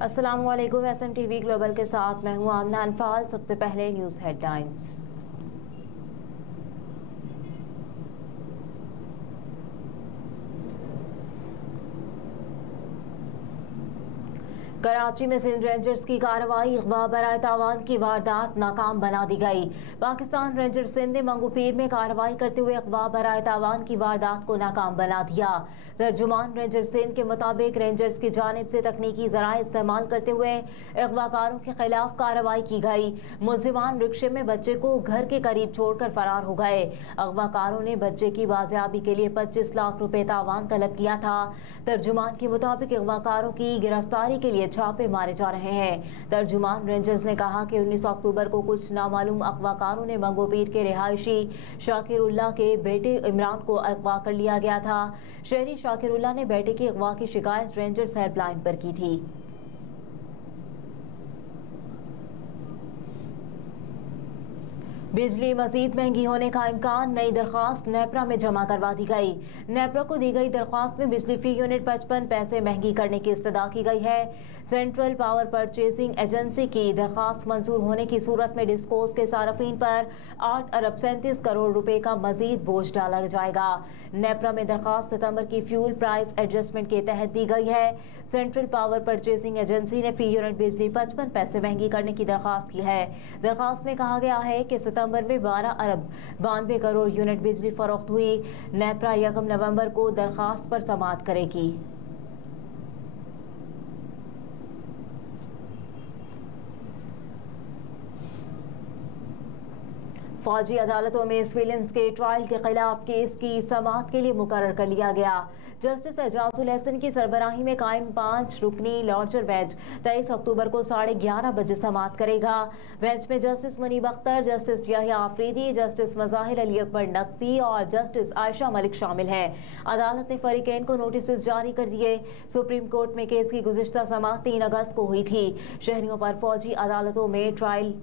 अस्सलामुअलैकुम। SMTV global के साथ मैं हूं आमना अनफाल। सबसे पहले न्यूज़ हेडलाइंस। कराची में सिंध रेंजर्स की कार्रवाई, अगवा बराए तावान की वारदात नाकाम बना दी गई। पाकिस्तान रेंजर सिंध ने मंगूपीर में कार्रवाई करते हुए अगवा बराए तावान की वारदात को नाकाम बना दिया। तर्जुमान रेंजर सिंध के मुताबिक रेंजर्स की जानिब से तकनीकी ज़राए इस्तेमाल करते हुए अगवाकारों के खिलाफ कार्रवाई की गई। मुलजिमान रिक्शे में बच्चे को घर के करीब छोड़कर फरार हो गए। अगवाकारों ने बच्चे की बाजियाबी के लिए 25 लाख रुपए तावान तलब किया था। तर्जुमान के मुताबिक अगवाकारों की गिरफ्तारी के लिए छापे मारे जा रहे हैं। तर्जुमान रेंजर्स ने कहा कि 19 अक्टूबर को कुछ नामालूम अगवाकारों ने मंगोपीर के रिहायशी शाकिरुल्लाह के बेटे इमरान को अगवा कर लिया गया था। शहरी शाकिरुल्लाह ने बेटे की अगवा की शिकायत रेंजर्स हेल्पलाइन पर की थी। बिजली मजीद महंगी होने का इम्कान, नई दरख्वास्त नेपरा में जमा करवा दी गई। नेपरा को दी गई दरख्वास्त में बिजली फी यूनिट 55 पैसे महंगी करने की इस्तदा की गई है। सेंट्रल पावर परचेजिंग एजेंसी की दरख्वास्त मंजूर होने की सूरत में डिस्कोस के सार्फिन पर 8 अरब 37 करोड़ रुपए का मजीद बोझ डाला जाएगा। नेपरा में दरख्वास्त सितंबर की फ्यूल प्राइस एडजस्टमेंट के तहत दी गई है। सेंट्रल पावर परचेजिंग एजेंसी ने फी यूनिट बिजली 55 पैसे महंगी करने की दरख्वास्त की है। दरख्वास्त में कहा गया है कि सितंबर में 12 अरब 92 करोड़ यूनिट बिजली फरोख्त हुई। नेपरा 1 नवंबर को दरख्वास्त पर समाअत करेगी। फौजी अदालतों में सिविलियंस के ट्रायल के खिलाफ केस की समाअत के लिए मुकर्रर कर लिया गया। जस्टिस एजाजुल हसन की सरबराही में कायम 5 रुकनी लार्जर बेंच 23 अक्टूबर को 11:30 बजे समाअत करेगा। बेंच में justice Munib Akhtar, justice Yahya Afridi, justice Mazahir Ali Akbar Naqvi और जस्टिस आयशा मलिक शामिल हैं। अदालत ने फरीकैन को नोटिस जारी कर दिए। सुप्रीम कोर्ट में केस की गुज़िश्ता समाअत 3 अगस्त को हुई थी। शहरियों पर फौजी अदालतों में ट्रायल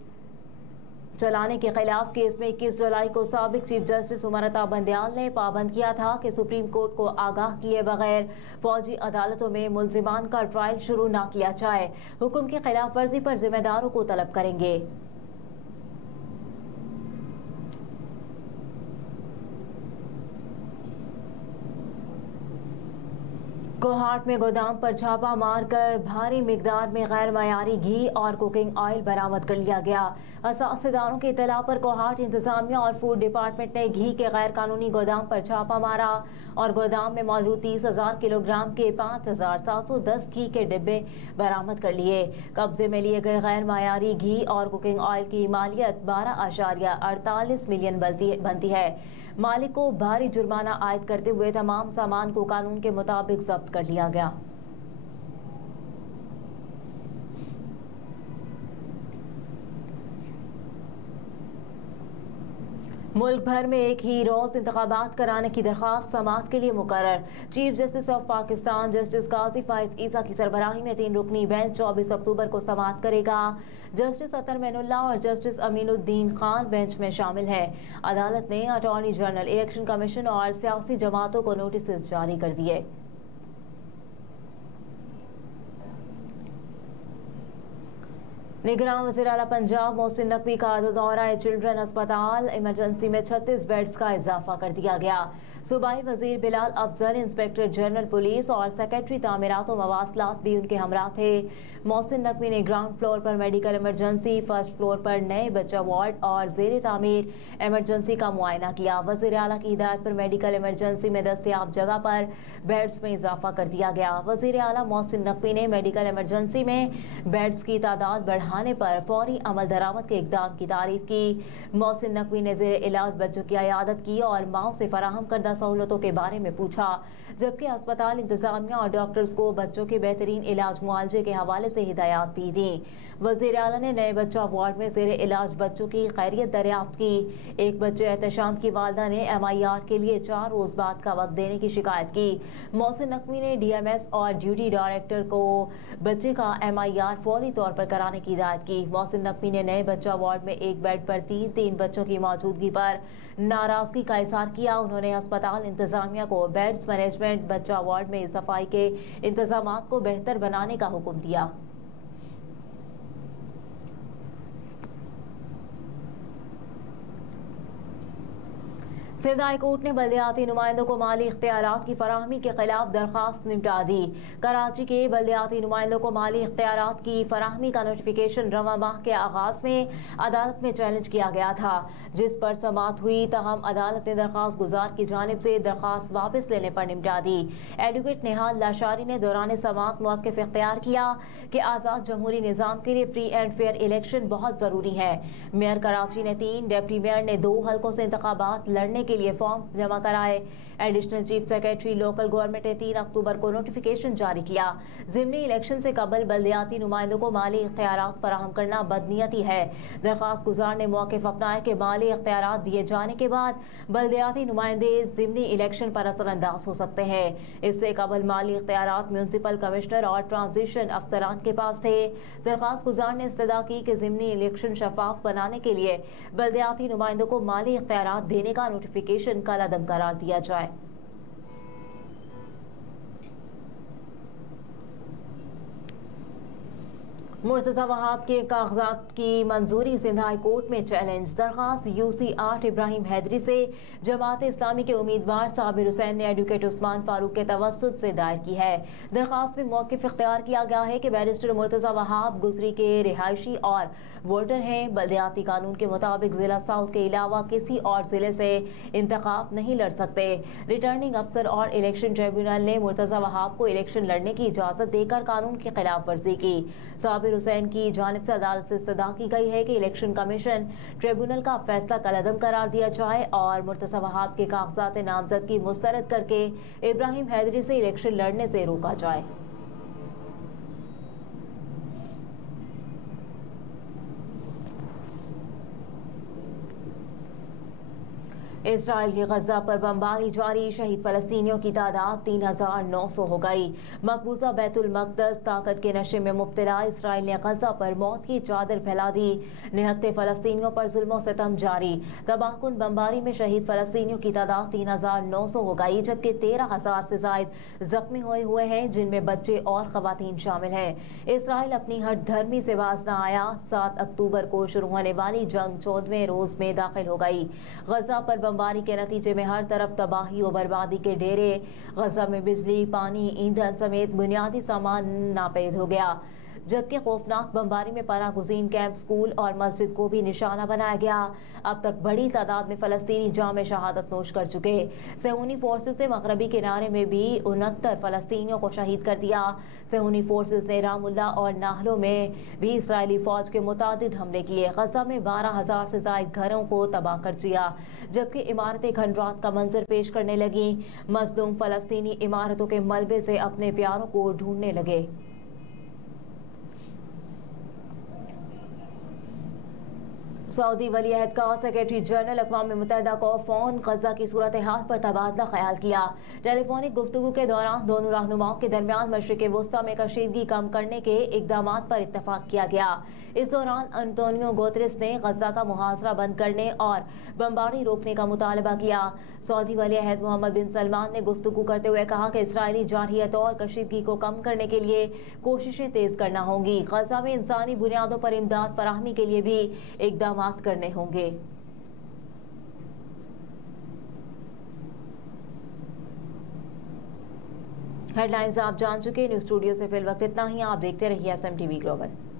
चलाने के खिलाफ केस में 21 जुलाई को साबिक चीफ जस्टिस उमर अता बंदयाल ने पाबंद किया था कि सुप्रीम कोर्ट को आगाह किए बगैर फौजी अदालतों में मुलजिमान का ट्रायल शुरू न किया जाए। हुक्म की खिलाफ वर्जी पर जिम्मेदारों को तलब करेंगे। कोहाट में गोदाम पर छापा मारकर भारी मिकदार में गैर मयारी घी और कुकिंग ऑयल बरामद कर लिया गया। असासिदारों की इत्तला पर कोहाट इंतजामिया और फूड डिपार्टमेंट ने घी के गैर कानूनी गोदाम पर छापा मारा और गोदाम में मौजूद 30,000 किलोग्राम के 5,710 घी के डिब्बे बरामद कर लिए। कब्जे में लिए गए गैर मयारी घी और कुकिंग ऑयल की मालियत 12.48 मिलियन बनती है। मालिक को भारी जुर्माना आयद करते हुए तमाम सामान को कानून के मुताबिक जब्त कर लिया गया। मुल्क भर में एक ही रोज इंतखाबात कराने की दरख्वास्त समाअत के लिए मुकर्रर। Chief justice of Pakistan justice Qazi Faez Isa की सरबराही में 3 रुकनी बेंच 24 अक्टूबर को समाअत करेगा। जस्टिस अतर मैनुल्लाह और जस्टिस अमीनुद्दीन खान बेंच में शामिल है। अदालत ने अटॉर्नी जनरल, इलेक्शन कमीशन और सियासी जमातों को नोटिस जारी कर दिए। निगरान वज़ीर आला पंजाब मोहसिन नकवी का दौरा चिल्ड्रन अस्पताल इमरजेंसी में 36 बेड्स का इजाफा कर दिया गया। सूबाई वजीर Bilal Afzal, inspector general police और सेक्रेटरी तामीरात और मवासलात भी उनके हमरा थे। मोहसिन नकवी ने ग्राउंड फ्लोर पर मेडिकल इमरजेंसी, फर्स्ट फ्लोर पर नए बच्चा वार्ड और जेर तामीर इमरजेंसी का मुआयना किया। वज़ीर आला की हिदायत पर मेडिकल इमरजेंसी में दस्तयाब जगह पर बेड्स में इजाफा कर दिया गया। वज़ीर आला मोहसिन नकवी ने मेडिकल इमरजेंसी में बेड्स की तादाद बढ़ाने पर फौरी अमल दरामद के इक़दाम की तारीफ की। मोहसिन नकवी ने जेर इलाज बच्चों की इयादत की और माओ से फराहम करदा सहूलतों के बारे में पूछा, जबकि अस्पताल इंतजामिया और डॉक्टर्स को बच्चों के बेहतरीन इलाज मुआवजे के हवाले से हिदायत भी दी। वज़ीर आला ने नए बच्चा वार्ड में जेर इलाज बच्चों की खैरियत दरियाफ्त की। एक बच्चे एहतशाम की वालदा ने MIR के लिए 4 रोज बाद का वक्त देने की शिकायत की। मोहसिन नकवी ने DMS और ड्यूटी डायरेक्टर को बच्चे का MIR फौरी तौर पर कराने की हिदायत की। मोहसिन नकवी ने नए बच्चा वार्ड में एक बेड पर 3 बच्चों की मौजूदगी पर नाराजगी का इजहार किया। उन्होंने अस्पताल इंतजामिया को बेड्स मैनेजमेंट, बच्चा वार्ड में सफाई के इंतजामात को बेहतर बनाने का हुक्म दिया। सिंध हाई कोर्ट ने बल्दियाती नुमाइंदों को माली इख्तियारात की फराहमी के खिलाफ दरख्वास्त निपटा दी। कराची के बल्दियाती नुमाइंदों को माली इख्तियारात की फराहमी का नोटिफिकेशन रवा माह के आगाज में अदालत में चैलेंज किया गया था, जिस पर समाअत हुई। तहम अदालत ने दरख्वास्त गुजार की जानिब से दरख्वास्त वापस लेने पर निपटा दी। एडवोकेट नेहाल लाशारी ने दौरान समाअत मौक़िफ़ इख्तियार किया कि आज़ाद जमहूरी निज़ाम के लिए फ्री एंड फेयर इलेक्शन बहुत ज़रूरी है। मेयर कराची ने 3, डिप्टी मेयर ने 2 हल्कों से इंतखाबात लड़ने के लिए फॉर्म जमा कराए। Additional chief secretary local government ने 3 अक्टूबर को नोटिफिकेशन जारी किया। ज़िमनी इलेक्शन से कबल बल्दियाती नुमाइंदों को माली इख्तियारात फराहम करना बदनीयती है। दरख्वास्त गुजार ने मौक़िफ़ अपनाया कि माली इख्तियारात दिए जाने के बाद बल्दियाती नुमाइंदे ज़िमनी इलेक्शन पर असरअंदाज हो सकते हैं। इससे कबल माली इख्तियारात म्यूनसिपल कमिश्नर और ट्रांजिशन अफसरान के पास थे। दरख्वास्त गुजार ने इस्तदा की कि ज़िमनी इलेक्शन शफाफ बनाने के लिए बल्दियाती नुमाइंदों को माली इख्तियारात देने का नोटिफिकेशन कलअदम करार दिया जाए। मुर्तज़ा वहाब के कागजात की मंजूरी सिंध हाई कोर्ट में चैलेंज। दरख्वास्त UC 8 इब्राहिम हैदरी से जमात इस्लामी के उम्मीदवार साबिर हुसैन ने एडवोकेट उस्मान फारूक के तवस्सुत से दायर की है। दरख्वास्त में मौक़िफ़ इख्तियार किया गया है कि बैरिस्टर मुर्तज़ा वहाब गुजरी के रिहायशी और वोटर हैं। बल्दियाती कानून के मुताबिक ज़िला साउथ के अलावा किसी और ज़िले से इंतखाब नहीं लड़ सकते। रिटर्निंग अफसर और इलेक्शन ट्रिब्यूनल ने मुर्तज़ा वहाब को इलेक्शन लड़ने की इजाज़त देकर कानून की खिलाफ वर्जी की। साबिर हुसैन की जानिब से अदालत से इस्तदा की गई है कि इलेक्शन कमीशन ट्रिब्यूनल का फैसला कलअदम करार दिया जाए और मुर्तज़ा वहाब के कागजात नामजदगी मुस्तरद करके इब्राहिम हैदरी से इलेक्शन लड़ने से रोका जाए। इसराइल की गजा पर बमबारी जारी, शहीद फलस्तीनियों की तादाद 3900 हो गई। मकबूजा बैतुल मक़दस ताकत के नशे में मुब्तला इसराइल ने गजा पर मौत की चादर फैला दी। निहत्ते फलस्तीनियों पर जुल्म सितम जारी। तबाहकुन बमबारी में शहीद फलस्तीनियों की तादाद 3900 हो गई, जबकि 13,000 से जायद जख्मी हुए हैं, जिनमें बच्चे और खवातीन शामिल हैं। इसराइल अपनी हट धर्मी से बाज न आया। 7 अक्टूबर को शुरू होने वाली जंग 14वें रोज में दाखिल हो गई। गजा पर बमबारी के नतीजे में हर तरफ तबाही और बर्बादी के डेरे। गजा में बिजली, पानी, ईंधन समेत बुनियादी सामान नापेद हो गया, जबकि खौफनाक बमबारी में पनाह गुज़ीन कैंप, स्कूल और मस्जिद को भी निशाना बनाया गया। अब तक बड़ी तादाद में फ़लस्तीनी जाम शहादत नोश कर चुके। सहूनी फोर्सेस ने मगरबी किनारे में भी 69 फ़लस्तीनियों को शहीद कर दिया। सहूनी फोर्सेस ने रामुल्ला और नाहलो में भी इसराइली फ़ौज के मुतादिद हमले किए। गजा में 12,000 से ज़ायद घरों को तबाह कर दिया, जबकि इमारतें खंडरात का मंजर पेश करने लगी। मज़लूम फ़लस्तीनी इमारतों के मलबे से अपने प्यारों को ढूंढने लगे। सऊदी वली अहद का सेक्रेटरी जनरल अक़वाम मुत्तहिदा को फ़ोन गजा की सूरत हाल पर तबादला ख्याल किया। टेलीफोनिक गुफ्तगू के दौरान दोनों रहनुमाओं के दरमियान मशरिक़ वस्ता में कशीदगी कम करने के इक़दामात पर इत्तफ़ाक़ किया गया। इस दौरान अंटोनियो गुतेरेस ने गजा का मुहासरा बंद करने और बमबारी रोकने का मुतालबा किया। सऊदी वली अहद मोहम्मद बिन सलमान ने गुफ्तगू करते हुए कहा कि इसराइली जारहियत और कशीदगी को कम करने के लिए कोशिशें तेज़ करना होंगी। गजा में इंसानी बुनियादों पर इमदाद फराहमी के लिए भी इक़दाम करने होंगे। हेडलाइंस आप जान चुके। न्यूज़ स्टूडियो से फिल वक्त इतना ही। आप देखते रहिए SMTV ग्लोबल।